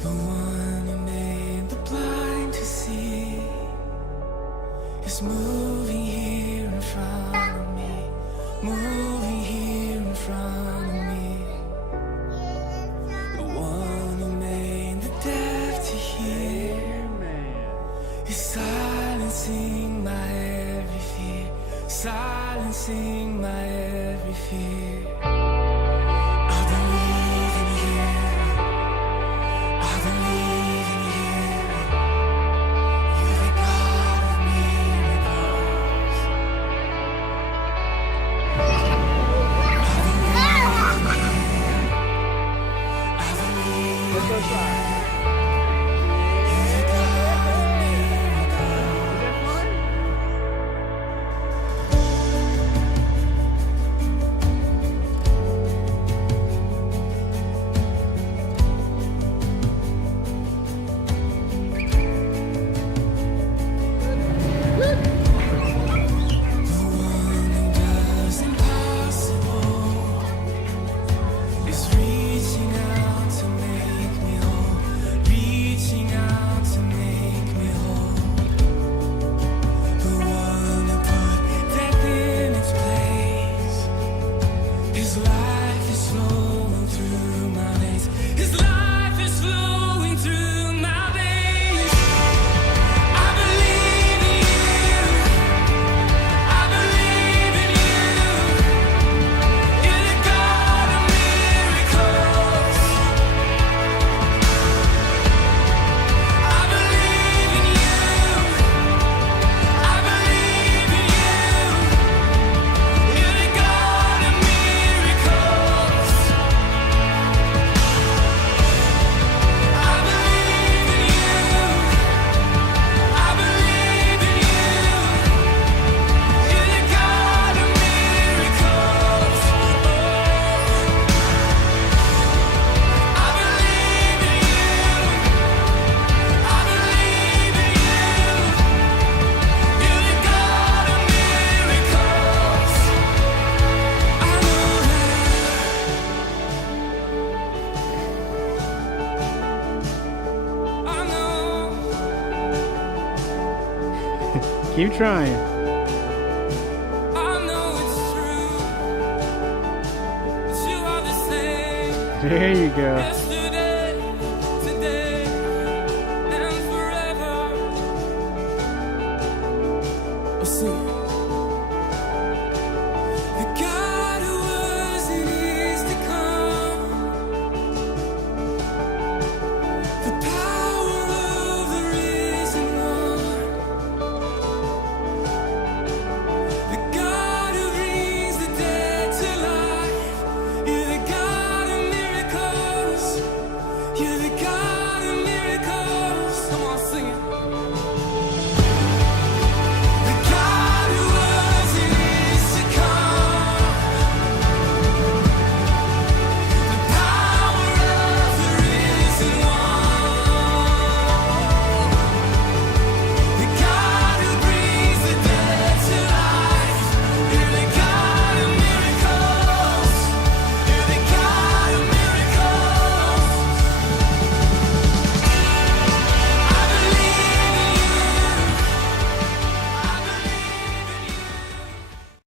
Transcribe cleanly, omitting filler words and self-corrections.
The one who made the blind to see is moving here in front of me, moving here in front of me. The one who made the deaf to hear is silencing my every fear, silencing my every fear. I believe in you. I believe in you. You're the God of miracles. I believe in you. I believe in you. You're the God of miracles. The one who does impossible is reaching out to make me whole, reaching out to make me whole. The one who put death in its place. His life is flowing through my veins. His life is flowing through my veins. I believe in you. I believe in you. You're the God of miracles. I believe in you. I believe in you. You're the God of miracles. I believe in you. I believe in you. You're the God of miracles. I believe in you. I believe in you. You're the God of miracles. I know that. I know. Keep trying. I know it's true. But you are the same. There you go. Yes,